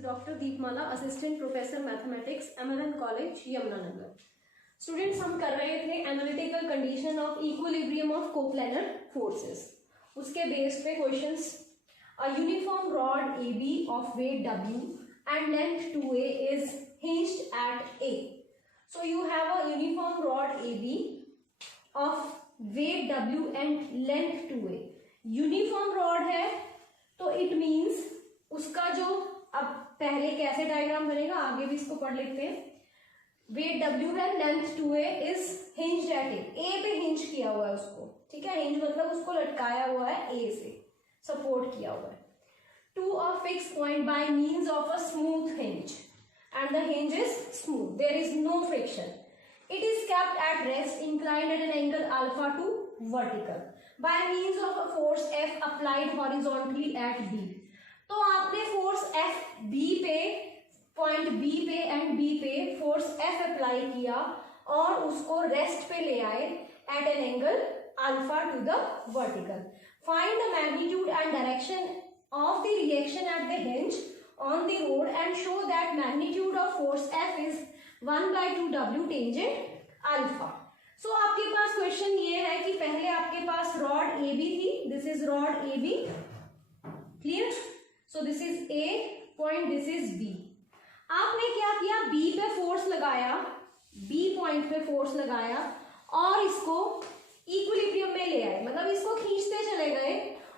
is Dr. Deepmala, Assistant Professor Mathematics, MLN College, Yamunanagar. Students हम कर रहे थे analytical condition of equilibrium of coplanar forces. उसके base पे questions. A uniform rod A B of weight W and length 2a is hinged at A. So you have a uniform rod AB of weight W and length 2a. Uniform rod है तो it means उसका जो, अब पहले कैसे diagram बनेगा आगे भी इसको पढ़ लेते हैं. वेट W है, length 2a is hinged at A पे हिंज किया हुआ है उसको. ठीक है, हिंज मतलब उसको लटकाया हुआ है A से, सपोर्ट किया हुआ है. To a fix point by means of a smooth hinge and the hinge is smooth, there is no friction. It is kept at rest, inclined at an angle alpha to vertical by means of a force F applied horizontally at B. तो आपने force F B पे, point B पे and B पे force F apply किया और उसको rest पे ले आए at an angle alpha to the vertical. Find the magnitude and direction of the reaction at the hinge on the rod and show that magnitude of force F is 1/2 W tangent alpha. So आपके पास question ये है कि पहले आपके पास rod A B थी. This is rod A B, clear. So this is A point, this is B. आपने क्या किया, बी पे फोर्स लगाया, बी पॉइंट पे फोर्स लगाया और इसको इक्विलिब्रियम में ले आए, मतलब इसको खींचते चले गए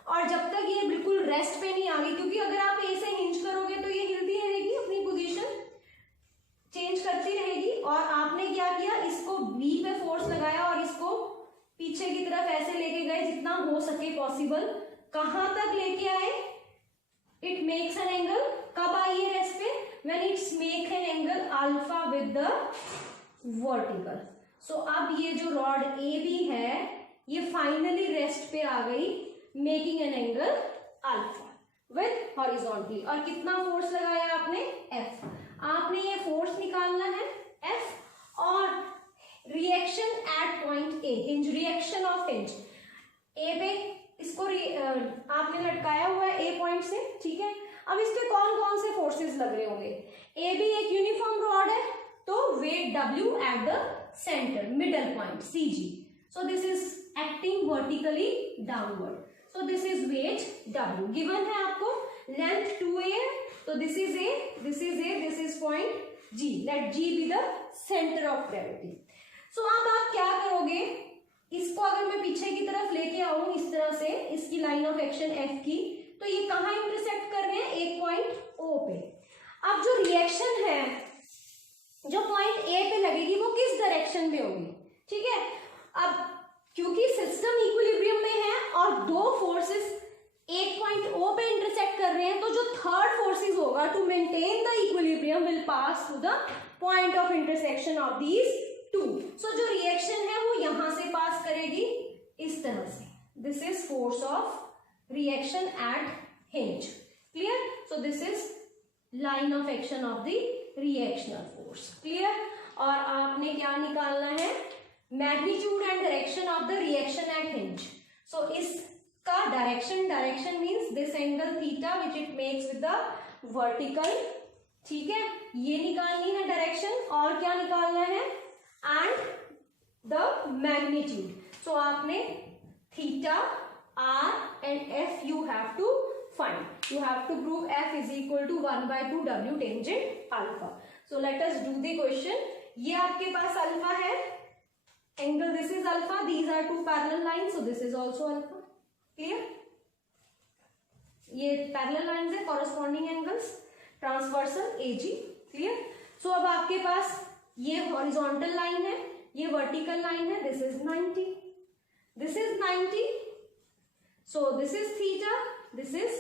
और जब तक ये बिल्कुल रेस्ट पे नहीं आ गई, क्योंकि अगर आप ए से हिंज करोगे तो ये हिलती रहेगी, अपनी पोजीशन चेंज करती रहेगी. और आपने क्या किया, इसको बी पे फोर्स लगाया और इसको पीछे की तरफ ऐसे लेके गए जितना हो सके पॉसिबल. कहां तक लेके आए, इट मेक्स एन एंगल. कब आई है रेस्ट पे, when it's make an angle alpha with the vertical. So अब ये जो रॉड ए बी है ये फाइनली रेस्ट पे आ गई, making an angle alpha with horizontally. और कितना फोर्स लगाया आपने, एफ. आपने ये फोर्स निकालना है F और reaction at point A, hinge, reaction of hinge A पे इसको आपने लटकाया हुआ है ए पॉइंट से. ठीक है, अब इस पे कौन कौन से फोर्सेस लग रहे होंगे. ए बी एक यूनिफॉर्म रॉड है तो weight W at the centre, middle point CG. So this is acting vertically downward. So this is weight W. Given है आपको लेंथ 2a, तो this is A, this is A, this is point G. Let G be the centre of gravity. So अब आप क्या करोगे, इसको अगर मैं पीछे की तरफ लेके आऊं इस तरह से, इसकी लाइन ऑफ एक्शन F की, तो ये कहां इंटरसेक्ट कर रहे हैं, एक पॉइंट O पे. अब जो रिएक्शन है जो पॉइंट A पे लगेगी वो किस डायरेक्शन में होगी. ठीक है, अब क्योंकि सिस्टम इक्विलिब्रियम में है और दो फोर्सेस एक पॉइंट O पे इंटरसेक्ट कर रहे हैं, तो जो थर्ड फोर्सेस होगा to maintain the equilibrium will pass to the point of intersection of these two. So जो रिएक्शन है वो यहां से पास करेगी इस तरह से. This is force of reaction at hinge, clear. So this is line of action of the reactional force, clear. और आपने क्या निकालना है, magnitude and direction of the reaction at hinge. So इस का direction means this angle theta which it makes with the vertical. ठीक है, ये निकालनी है डायरेक्शन और क्या निकालना है, एंड द मैग्नीट्यूड. सो आपने theta, R and F you have to find. You have to prove F is equal to 1/2 W tangent alpha. So let us do the question. ये आपके पास अल्फा है, angle this is alpha, these are two parallel lines, so this is also alpha. Clear, ये parallel lines है, corresponding angles, transversal AG. Clear. So अब आपके पास ये हॉरिजॉन्टल लाइन है, ये वर्टिकल लाइन है, this is 90, this is 90. So this is theta, this is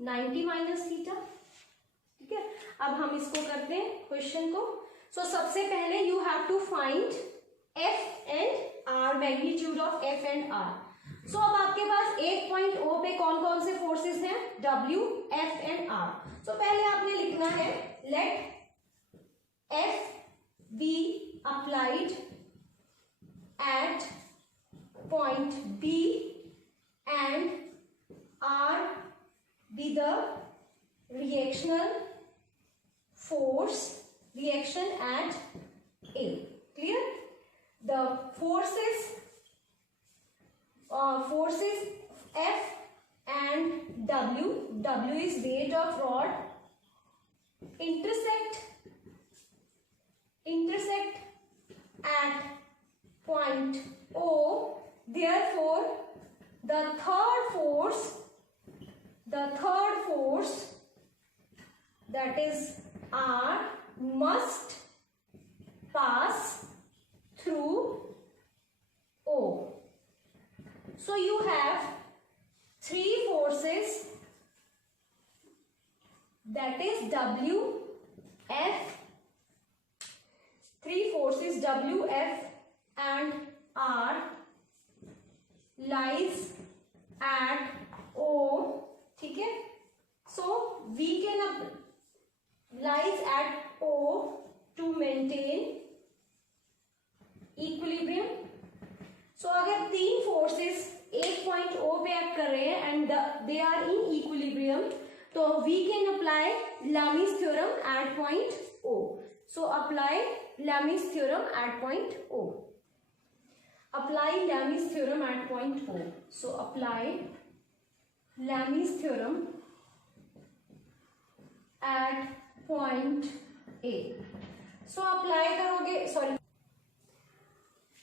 90 minus theta. ठीक है, अब हम इसको करते हैं क्वेश्चन को. सो सबसे पहले you have to find F and R, magnitude of F and R. So अब आपके पास एक पॉइंट O पे कौन कौन से फोर्सेस हैं, W, F and R. So पहले आपने लिखना है let F be applied at point B and R be the reactional force reaction at A. Clear? The forces F and W is weight of rod, intersect at point O. Therefore, the third force that is R must pass through O. So you have three forces, that is W, F, three forces W, F and R lies at O. ठीक है? So we can lies at O to maintain equilibrium. So अगर तीन forces एक point O पे act कर रहे हैं and they are in equilibrium, तो we can apply Lami's theorem at point O. So apply Lami's theorem at point O. Apply Lami's theorem at point O. So apply Lami's theorem at point A. So apply करोगे, sorry,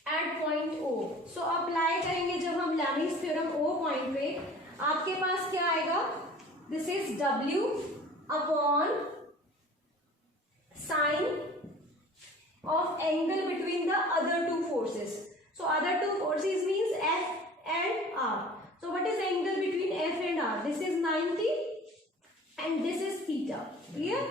at point O. So apply करेंगे जब हम Lami's theorem O point पे, आपके पास क्या आएगा? This is W upon sine of angle between the other two forces. So other two forces means F and R. So what is angle between F and R? This is 90 and this is theta. Clear?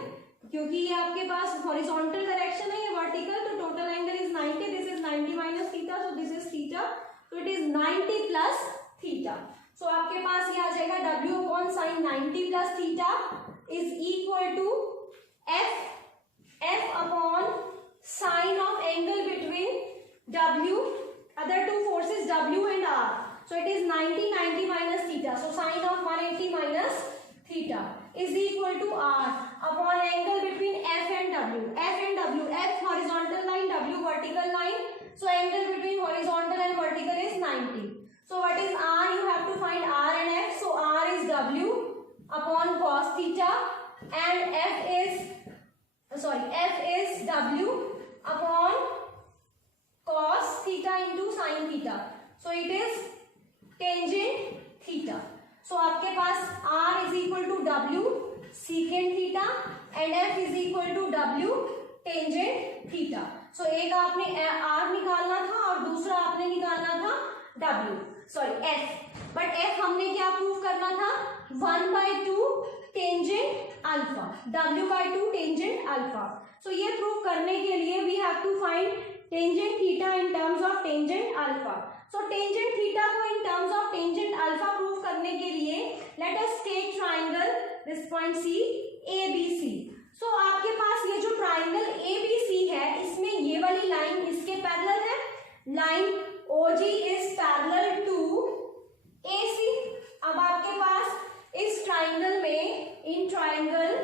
क्योंकि ये आपके पास horizontal direction है, ये vertical, तो total angle is 90. This is 90 minus theta, so this is theta. So it is 90 plus theta. So आपके पास ये आ जाएगा W upon sin 90 plus theta is equal to F upon sine of angle between W, other two forces W and R. So it is 90 minus theta. So sine of 180 minus theta is equal to R upon angle between F and W. F horizontal line, W vertical line. So angle between horizontal and vertical is 90. So what is R? You have to find R and F. So R is W upon cos theta and F is W upon cos theta into sin theta. So it is tangent theta. So आपके पास R is equal to W secant theta and F is equal to W tangent theta. So एक आपने R निकालना था और दूसरा आपने निकालना था F. But F हमने क्या प्रूव करना था? 1/2 tangent alpha. W/2 tangent alpha. So ये प्रूव करने के लिए we have to find tangent theta in terms of tangent alpha. So tangent theta को in terms of tangent alpha prove करने के लिए let us take triangle this point C ABC. So आपके पास ये जो triangle ABC है, इसमें ये वाली लाइन इसके पैरेलल है. Line OG is parallel to AC. अब आपके पास इस ट्राइंगल में in triangle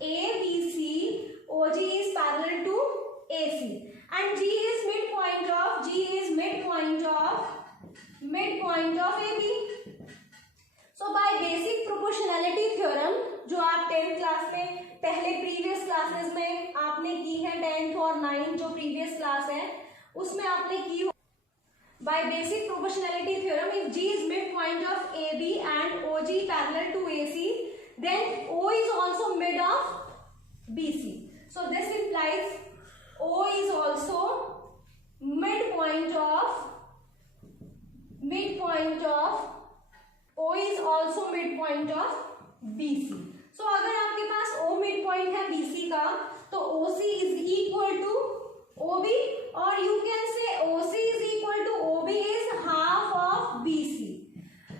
ABC OG is parallel to AC and G is midpoint of AB. So by basic proportionality theorem जो आप 10th क्लास में पहले प्रीवियस क्लासेस में आपने की है, 10th और 9th जो प्रीवियस क्लास है उसमें आपने की हो. By basic proportionality theorem, if G is midpoint of AB and OG parallel to AC, then O is also mid of BC. So this implies O is also midpoint of BC. So अगर आपके पास O midpoint है BC का, तो OC is equal to OB, or you can say OC is equal to OB is half of BC.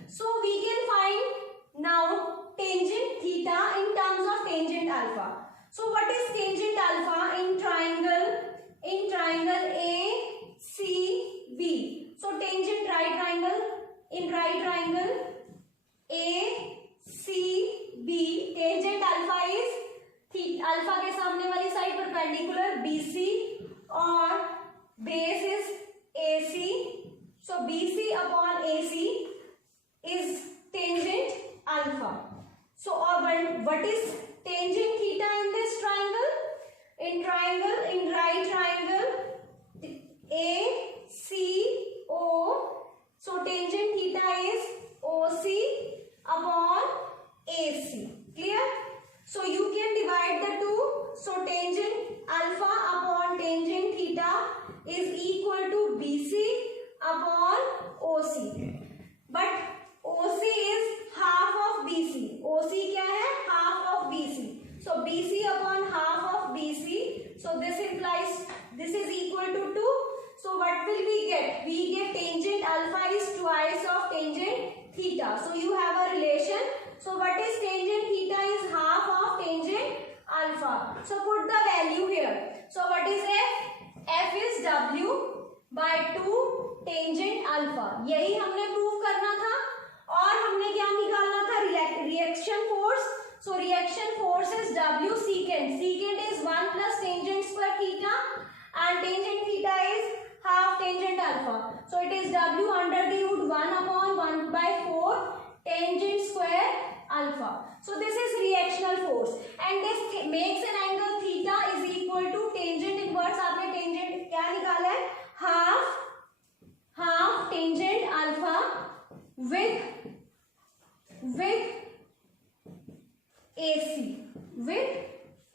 So we can find now tangent theta in terms of tangent alpha. So what is tangent alpha in triangle ACB? So tangent right triangle, in right triangle ACB, tangent alpha is perpendicular BC or base is AC. So BC upon AC is tangent alpha. So what is tangent theta in this triangle? In right triangle ACO. So tangent theta is OC upon AC. Clear? So you can divide the two. So tangent alpha upon tangent theta is equal to BC upon OC. But OC is half of BC. OC क्या है? Half of BC. So BC upon half of BC. So this implies this is equal to 2. So what will we get? We get tangent alpha is twice of tangent theta. So you have a relation. So what is tangent theta is half of tangent alpha. So put the value here. So what is F? F is W by 2 tangent alpha. यही हमने prove करना था. और हमने क्या निकालना था? Reaction force. So reaction force is W secant. Secant is 1 plus tangent square theta and tangent theta is half tangent alpha. So it is W under the root 1 upon 1 by 4 tangent square alpha. So this is reactional force and this makes an angle theta is equal to tangent inverse. आपने tangent क्या निकाला है? half tangent alpha with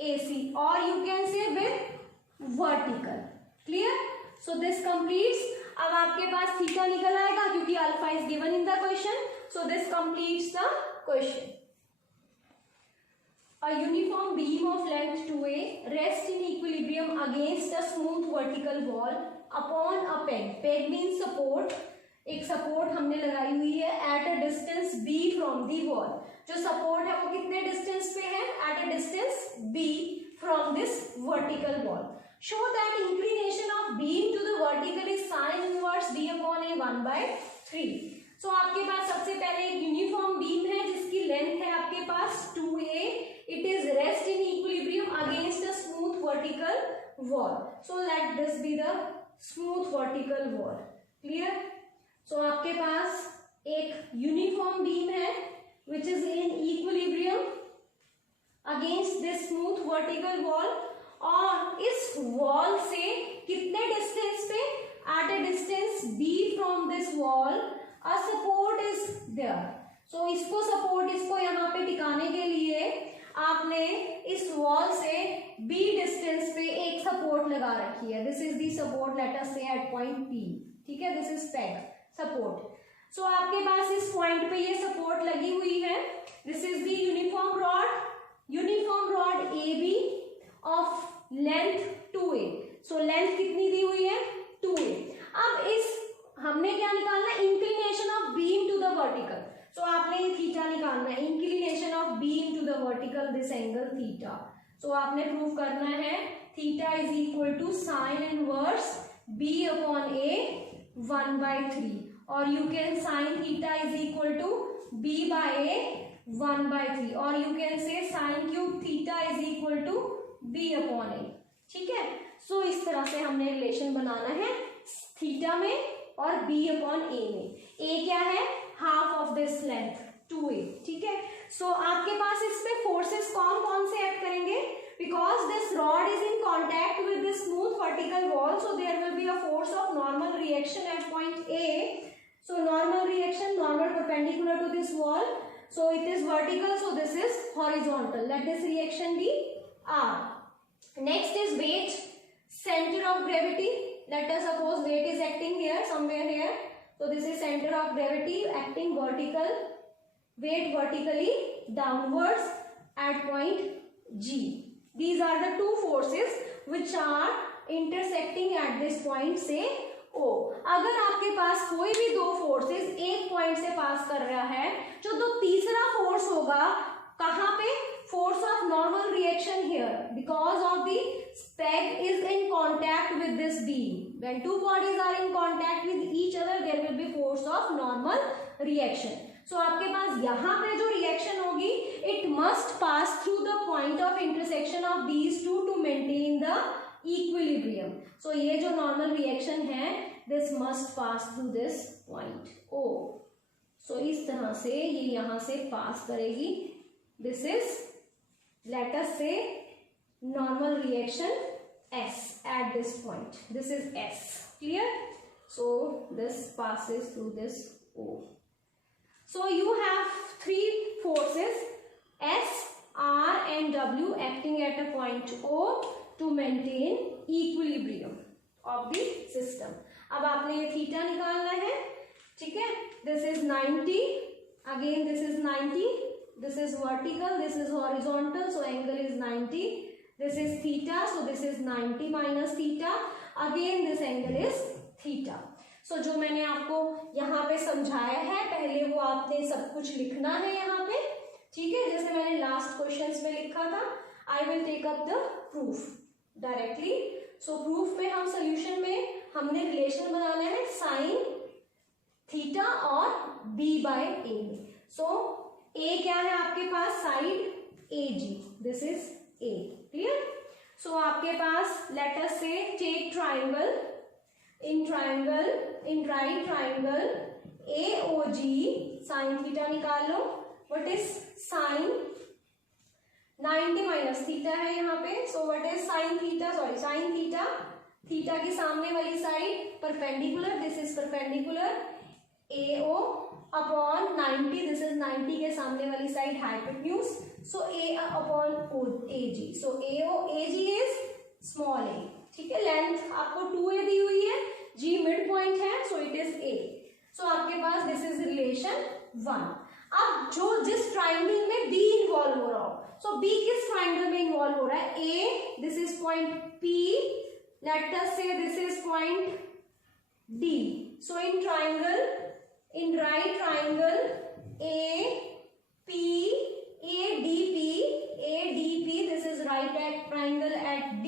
AC or you can say with vertical. Clear? So this completes. अब आपके पास theta निकल आएगा क्योंकि alpha is given in the question. So this completes the question. A uniform beam of length 2a rests in equilibrium against a smooth vertical wall upon a peg. Peg means support. एक support हमने लगाई हुई है at a distance b from the wall. जो support है वो कितने distance पे है? At a distance b from this vertical wall. Show that inclination of beam to the vertical is sin inverse b upon a 1 by 3. So आपके पास सबसे पहले एक यूनिफॉर्म बीम है जिसकी लेंथ है आपके पास 2a. It is rest in equilibrium against a smooth vertical wall. So let this be the smooth vertical wall. Clear? So आपके पास एक यूनिफॉर्म बीम है which is in equilibrium against this smooth vertical wall और इस wall से कितने distance पे? At a distance b from this wall a support is there. So इसको सपोर्ट इसको यहाँ पे टिकाने के लिए आपने इस वॉल से b डिस्टेंस पे एक सपोर्ट लगा रखी है. This is the support, late us से एट पॉइंट p. ठीक है, दिस इज पेग सपोर्ट. सो आपके पास इस पॉइंट पे ये सपोर्ट लगी हुई है. This is the uniform rod A B of length 2a. So length कितनी दी हुई है? 2a. अब इस हमने क्या निकालना है? Inclination of beam to the vertical. So आपने ये थीटा निकालना है. Inclination of beam to the vertical, this angle theta. So आपने प्रूव करना है theta is equal to sine inverse b upon a 1 by 3 or you can sin theta is equal to b by a 1 by 3 or you can say sin cube theta is equal to b upon a. ठीक है, सो इस तरह से हमने relation बनाना है theta में और b upon a में. a क्या है? Half of this length 2a. ठीक है, सो आपके पास इसमें फोर्सेस कौन कौन से एक्ट करेंगे? Because this rod is in contact with this smooth vertical wall, so there will be a force of normal reaction at point A. So normal reaction, normal perpendicular to this wall. So it is vertical, so this is horizontal. Let this reaction be R. Next is weight, center of gravity. Let us suppose weight is acting here, somewhere here. So this is center of gravity acting vertical. Weight vertically downwards at point G. These are the two forces which are intersecting at this point say O. अगर आपके पास कोई भी दो forces एक point से पास कर रहा है, जो तो तीसरा फोर्स होगा कहाँ पे? Force of normal reaction here because of the peg is in contact with this beam. When two bodies are in contact with each other, there will be force of normal reaction. So आपके पास यहाँ पे जो reaction होगी, it must pass through the point of intersection of these two to maintain the equilibrium. So ये जो normal reaction है, this must pass through this point O. So इस तरह से ये यहाँ से पास करेगी. दिस इज, लेट अस से, normal reaction S at this point. This is S. Clear? So this passes through this O. So you have three forces, S, R and W, acting at a point O to maintain equilibrium of the system. अब आपने ये theta निकालना है, ठीक है. This is 90, again this is 90, this is vertical, this is horizontal, so angle is 90. This is theta, so this is 90 minus theta. Again this angle is theta. So जो मैंने आपको यहाँ पे समझाया है, पहले वो आपने सब कुछ लिखना है यहाँ पे, ठीक है, जैसे मैंने लास्ट क्वेश्चंस में लिखा था. I will take up the proof directly. So proof में हम सोल्यूशन में हमने रिलेशन बनाना है साइन थीटा और b by a में. So a क्या है आपके पास, side AG. This is A. Clear? So आपके पास, let us say, take triangle, in right triangle AOG, sin theta निकाल लो. What is sin 90 minus theta है यहाँ पे. So what is sin theta? Sorry, sin theta. Theta की सामने वाली side perpendicular, this is perpendicular. AO upon 90, this is 90 के सामने वाली side hypotenuse. So A upon AG. So AG is small a. ठीक है, लेंथ आपको 2a दी हुई है, G मिड पॉइंट है, so it is A. So आपके पास दिस इज रिलेशन 1. अब जो जिस ट्राइंगल में B इन्वॉल्व हो रहा हो, so B किस ट्राइंगल में इन्वॉल्व हो रहा है, A, this is point P, let us say this is point D. So in triangle, in right triangle ADP, this is right triangle at D.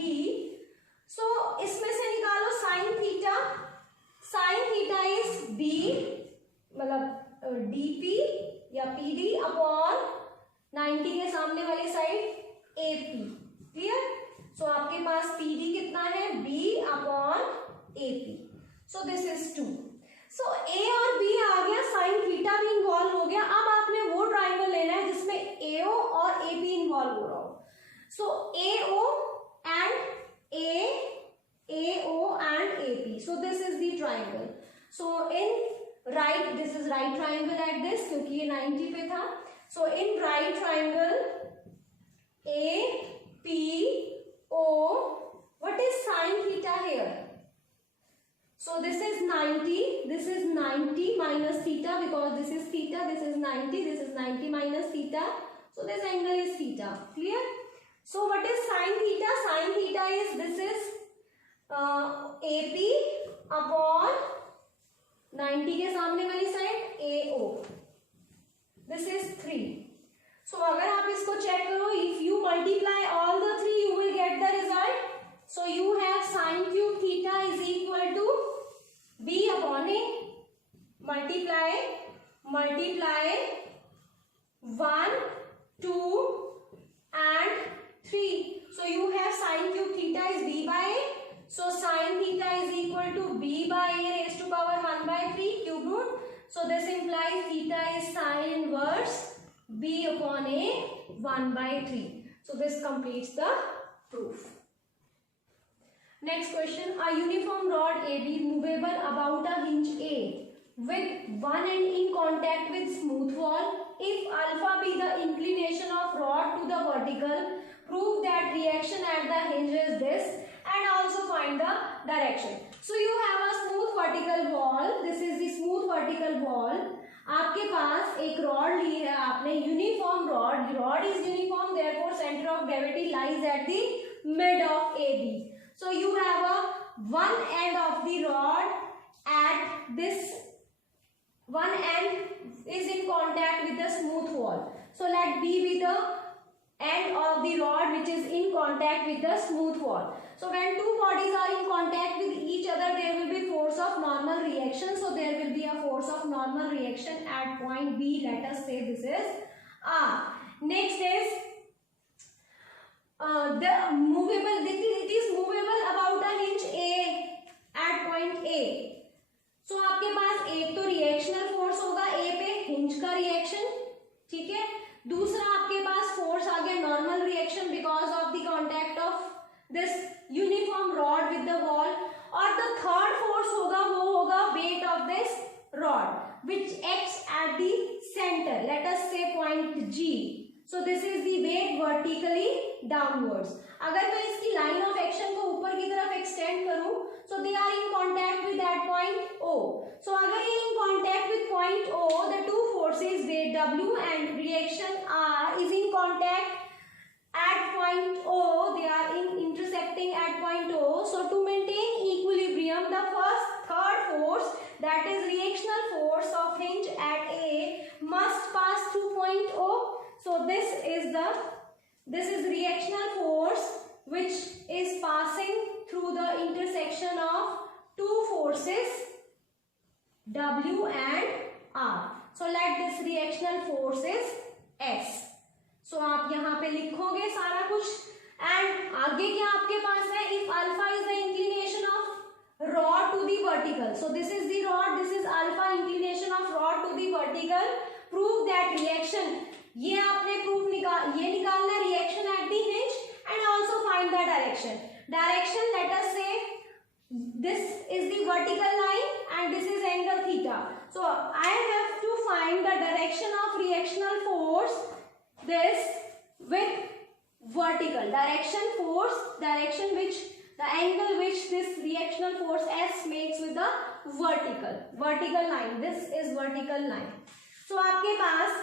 So इसमें से निकालो sin theta. Sin theta is B, मतलब DP या PD upon 90 के सामने वाली side AP. Clear? सो आपके पास PD कितना है, B upon AP. So this is 2. So A और B आ गया, साइन थीटा भी इन्वॉल्व हो गया. अब आपने वो ट्राइंगल लेना है जिसमें AO और AP इन्वॉल्व हो रहा हो. सो AO and AP. So this is the triangle. So in right, this is right triangle at this, क्योंकि ये 90 पे था. So in right triangle APO, what is sin theta here? So this is 90 minus theta, because this is theta, this is 90, this is 90 minus theta. So this angle is theta. Clear? So what is sin theta? Sin theta is, this is AP upon 90 के सामने वाली side AO. This is 3. So अगर आप इसको check करो, if you multiply all the three, you will get the result. So you have sin cube theta is equal to B upon A, multiply 1, 2 and 3. So you have sin cube theta is B by A. So sin theta is equal to B by A raised to power 1 by 3 cube root. So this implies theta is sin inverse B upon A 1 by 3. So this completes the proof. Next question, a uniform rod AB movable about a hinge A with one end in contact with smooth wall. If alpha be the inclination of rod to the vertical, prove that reaction at the hinge is this and also find the direction. So you have a smooth vertical wall. This is the smooth vertical wall. आपके पास एक rod ली है आपने, uniform rod is uniform, therefore center of gravity lies at the mid of AB. So you have one end of the rod at this, one end is in contact with the smooth wall. So let B be the end end of the rod which is in contact with the smooth wall. So when two bodies are in contact with each other, there will be force of normal reaction. So there will be a force of normal reaction at point B. Let us say this is R. Next is the movable. It is movable about a hinge A at point A. So आपके पास एक तो reactional force होगा A पे, hinge का reaction, ठीक है. दूसरा आपके पास फोर्स आ गया normal reaction because of the contact of this uniform rod with the wall. और द थर्ड फोर्स होगा वो होगा weight of this rod which acts at the center. Let us say point G. So this is the weight vertically downwards. अगर मैं इसकी line of action को ऊपर की तरफ एक्सटेंड करूं, so they are in contact with that point O. So अगर ये in contact with point O, the two forces weight W and reaction R is in contact at point O. They are intersecting at point O. So to maintain equilibrium, the third force, that is reactional force of hinge at A, must pass through point O. So this is reactional force which is passing through the intersection of two forces W and R. So let this reactional force is S. So आप यहाँ पे लिखोगे सारा कुछ. And आगे क्या आपके पास है? If alpha is the inclination of rod to the vertical. So this is the rod, this is alpha inclination of rod to the vertical. Prove that reaction. ये आपने प्रूफ निकालना है reaction at the hinge and also find the direction. Direction, let us say this is the vertical line and this is angle theta. So I have to find the direction of reactional force this with vertical direction force, direction which the angle which this reactional force S makes with the vertical line. This is vertical line. So आपके पास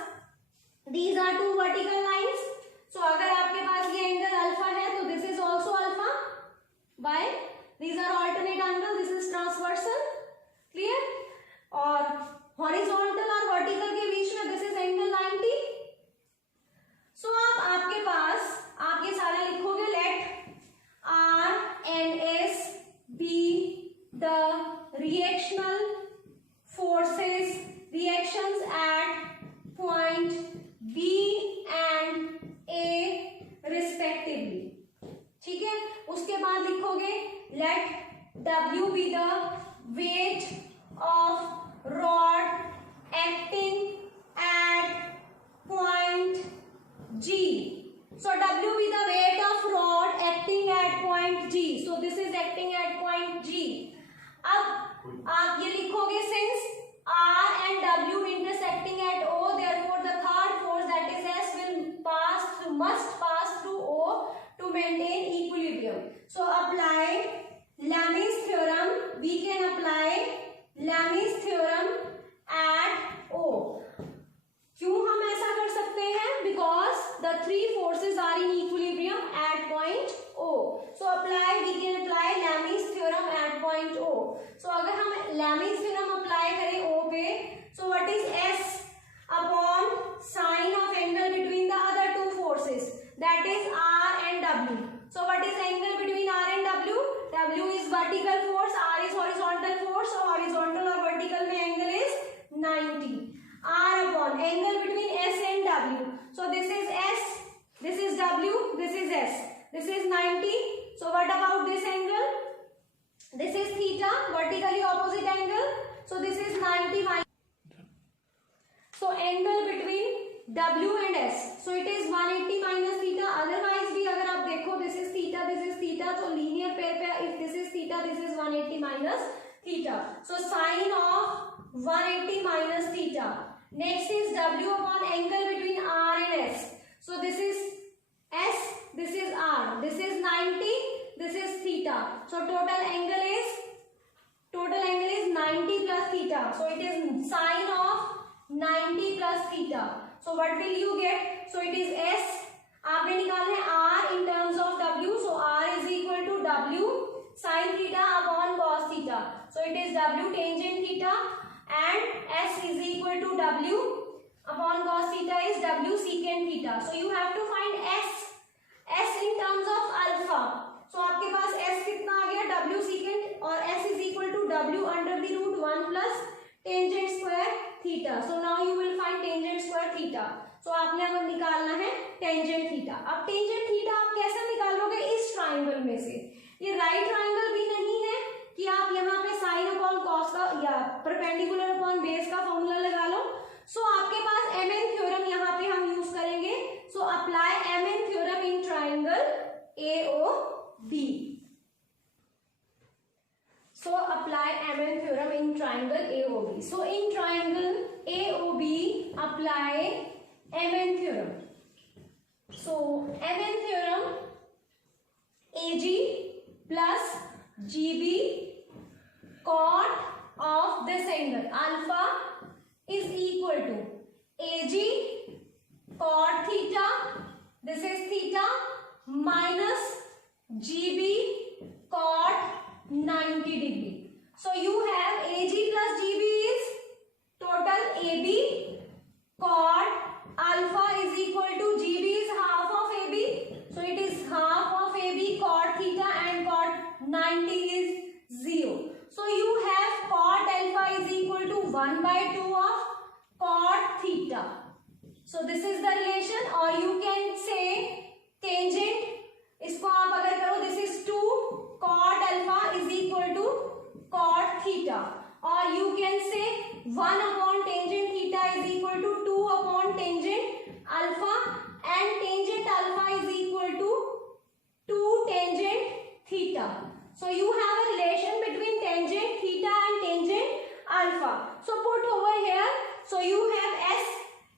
these are two vertical lines. So अगर आपके पास ये angle alpha है तो this is also alpha. Why? These are alternate angle. This is transversal. Clear? और horizontal और vertical के बीच में this is angle 90. So आपके पास आप ये सारा लिखोगे. Let R and S be the reactional forces, reactions at point B and A respectively. ठीक है. उसके बाद लिखोगे let W be the weight of rod acting at point G. So W be the weight of rod acting at point G. So this is acting at point G. अब आप ये लिखोगे since R and W intersecting at O, therefore the third force, that is S, must pass through O to maintain equilibrium. So apply Lami's theorem. We can apply Lami's theorem at O. क्यों हम ऐसा कर सकते हैं? Because the three forces are in equilibrium at point O. So we can apply Lami's theorem at point O. So अगर हम Lami's theorem apply करें O पे, so what is S upon sine of angle between the other two forces, that is R and W. So what is angle between R and W? W is vertical force, R is horizontal force. So horizontal or vertical में angle is 90. R upon angle between S and W. So this is S, this is W, this is S. This is 90. So what about this angle? This is theta, vertically opposite angle. So this is 90 minus. So angle between W and S. So it is 180 minus theta. Otherwise भी अगर आप देखो this is theta, this is theta. So linear pair पे if this is theta, this is 180 minus theta. So sine of 180 minus theta. Next is W upon angle between R and S. So this is S, this is R, this is 90, this is theta. So total angle is 90 plus theta. So it is sine of 90 plus theta. So what will you get? So it is S. आपने निकालना है R in terms of W. So R is equal to W sin theta upon cos theta. So it is W tangent theta and S is equal to W upon cos theta is W secant theta. So you have to find S अब tangent theta आप कैसे निकालोगे? इस triangle में से। ये right triangle भी नहीं है कि आप यहाँ पे साइन अपॉन कॉस का या परपेंडिकुलर अपॉन बेस का फॉर्मूला लगा लो। सो आपके पास एमएन थ्योरम यहाँ पे हम यूज करेंगे। So apply MN theorem in triangle AOB। So apply MN theorem in triangle AOB. So in triangle AOB, apply MN theorem. So MN theorem, AG plus GB cot of this angle alpha is equal to AG cot theta, this is theta, minus GB cot 90 degree. So you have AG plus GB is total AB cot alpha is equal to GB is half of AB. So it is half of AB cot theta and cot 90 is 0. So you have cot alpha is equal to 1 by 2 of cot theta. So this is the relation, or you can say tangent. इसको आप अगर करो, this is 2 cot alpha is equal to cot theta, or you can say 1 upon tangent theta is equal to 2 upon tangent alpha, and tangent alpha is equal to 2 tangent theta. So you have a relation between tangent theta and tangent alpha. So put over here. So you have S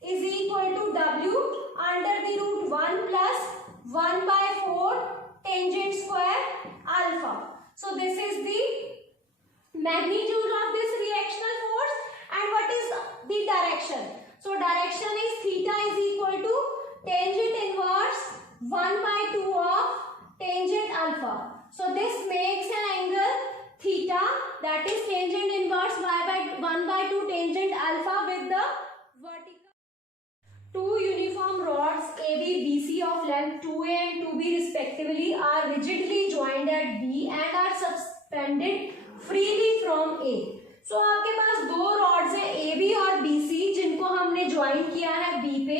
is equal to W under the root 1 plus 1 by 4 tangent square alpha. So this is the magnitude of this reactional force, and what is the direction? So direction is theta is equal to tangent inverse 1 by 2 of tangent alpha. So this makes an angle theta, that is tangent inverse y by 1 by 2 tangent alpha with the vertical. Two uniform rods AB BC of length 2A and 2B respectively are rigidly joined at B and are suspended freely from A. So आपके पास दो rods हैं AB और BC जिनको हमने join किया है B पे,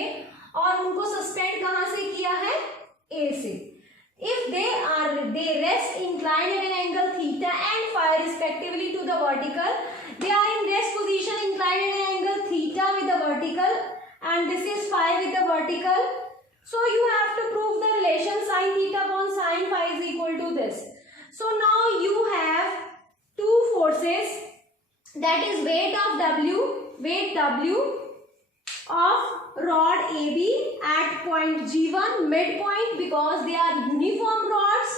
और उनको सस्पेंड कहाँ से किया है? A से. If they rest inclined at an angle theta and phi respectively to the vertical, they are in rest position inclined at an angle theta with the vertical, and this is phi with the vertical. So you have to prove the relation sin theta upon sin phi is equal to this. So now you have two forces, that is weight W of rod AB at point G1 midpoint because they are uniform rods,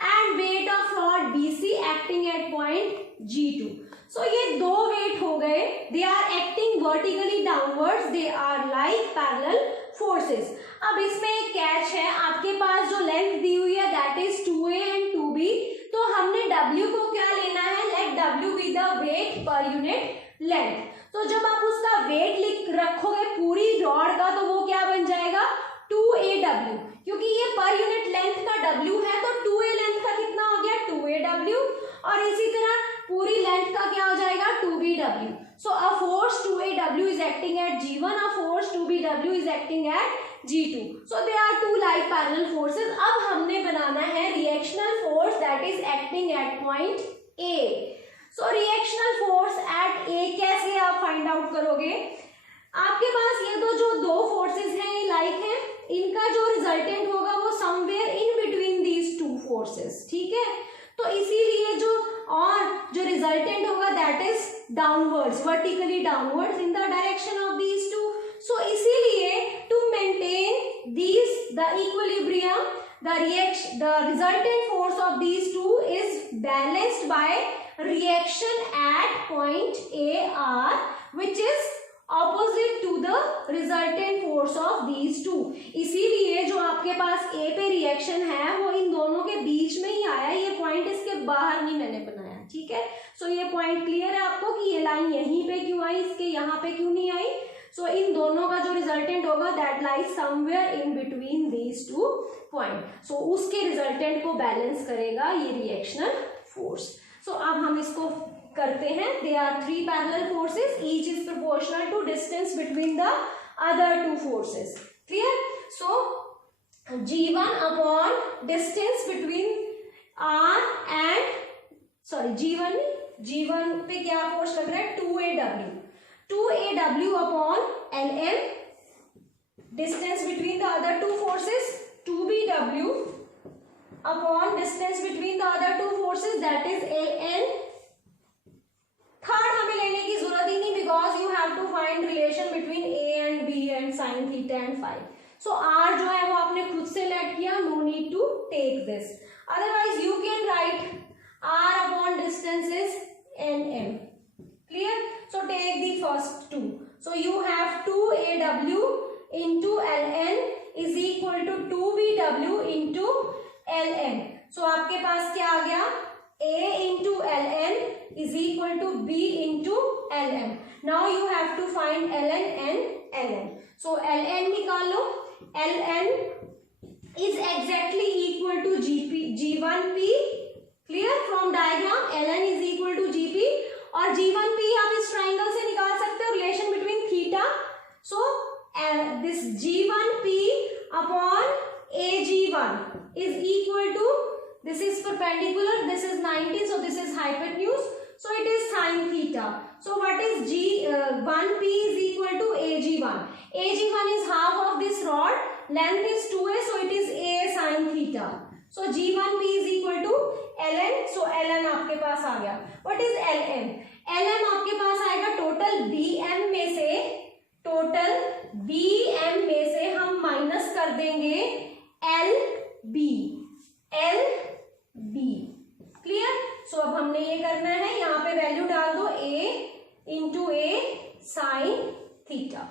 and weight of rod BC acting at point G2. So ये दो weight हो गए, they are acting vertically downwards, they are like parallel forces. अब इसमें एक catch है, आपके पास जो लेंथ दी हुई है that is 2A and 2B, तो हमने W को क्या लेना है? Let W be the weight per unit length. तो जब आप उसका वेट लिख रखोगे पूरी रॉड का, तो वो क्या बन जाएगा? 2AW, क्योंकि ये पर यूनिट लेंथ का W है, तो 2A लेंथ का कितना हो गया? 2AW, और इसी तरह पूरी लेंथ का क्या हो जाएगा? 2BW. So a force 2AW is acting at G1, a force 2BW is acting at G2. So they are two like parallel forces. अब हमने बनाना है reactional force that is acting at point A. So reactional force at A कैसे आप find out करोगे? आपके पास ये जो दो फोर्सेस हैं ये लाइक हैं, इनका जो रिजल्टेंट होगा वो somewhere in between these two forces, ठीक है? तो इसीलिए जो रिजल्टेंट होगा that is downwards, vertically downwards in the direction of these two. So इसीलिए to maintain these the equilibrium, the resultant force of these two is balanced by reaction at point AR, which is opposite to the resultant force of these two. इसीलिए जो आपके पास A पे reaction है वो इन दोनों के बीच में ही आया, ये पॉइंट इसके बाहर नहीं मैंने बनाया, ठीक है? सो ये पॉइंट क्लियर है आपको कि ये लाइन यहीं पे क्यों आई, इसके यहाँ पे क्यों नहीं आई? सो इन दोनों का जो रिजल्टेंट होगा that lies somewhere in between these two point. So उसके रिजल्टेंट को बैलेंस करेगा ये रिएक्शनल फोर्स. सो अब हम इसको करते हैं. They are three parallel forces, each is proportional to distance between the other two forces. Clear? So G1 upon distance between R and G1 पे क्या फोर्स लग रहा है 2AW upon LN, distance between the other two forces 2BW upon distance between the other two forces, that is LN. Third हमें लेने की जरूरत ही नहीं, because you have to find relation between A and B and sin theta and phi. So R जो है वो आपने खुद से लेट किया, no need to take this. Otherwise you can write R upon distance is NM. Clear? So take the first two. So you have 2AW into LN is equal to 2BW into LN. So आपके पास क्या आ गया, A into LN is equal to B into LN. Now you have to find LN and LN. So LN निकाल लो. LN is exactly equal to G1P. Clear? From diagram LN is equal to GP. और G1P आप इस triangle से निकाल सकते हो, relation between theta. So this G1P upon AG1 is equal to, this is perpendicular, this is 90, so this is hypotenuse, so it is sin theta. So what is G1P is equal to AG1. AG1 is half of this rod, length is 2a, so it is A sin theta. So G1P is equal to LN. So LN आपके पास आ गया. What is LN? LN आपके पास आएगा total BM में से हम minus कर देंगे LB. Clear? So अब हमने ये करना है, यहाँ पे वैल्यू डाल दो A into A sine theta.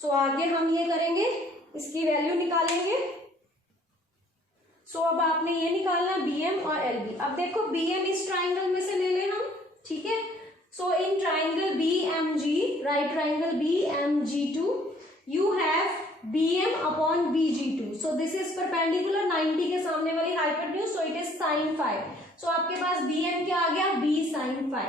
So आगे हम ये करेंगे, इसकी वैल्यू निकालेंगे. सो अब आपने ये निकालना BM और LB. अब देखो BM इस ट्राइंगल में से ले लें हम, ठीक है. So in triangle BMG, right triangle BMG2, you have BM upon BG2. So this is perpendicular, 90 के सामने वाली hypotenuse, so it is sine phi. So आपके पास BM क्या आ गया, B साइन फाई.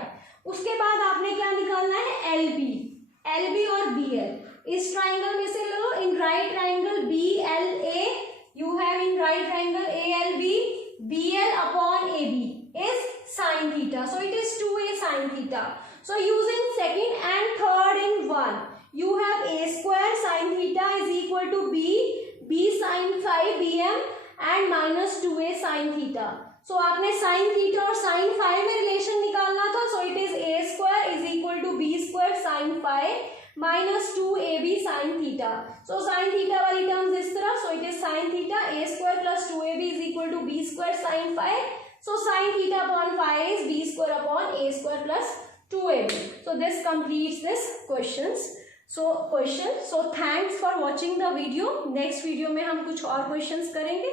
उसके बाद आपने क्या निकालना है, LB और BL. इस ट्राइंगल में से ले लो. In right triangle BLA you have in right triangle ALB, BL upon AB is sin theta. So it is 2A sin theta. So using second and third in one, you have A square sin theta is equal to B sin phi BM and minus 2A sin theta. So आपने sin theta और sin phi में relation निकालना था. So it is A square is equal to B square sin phi minus 2AB sin theta. So sin theta वाली terms इस तरह, so it is sin theta A square plus 2AB is equal to B square sin phi. So sin theta upon phi is B square upon A square plus 2AB. So this completes this questions. So thanks for watching the video. Next video में हम कुछ और questions करेंगे.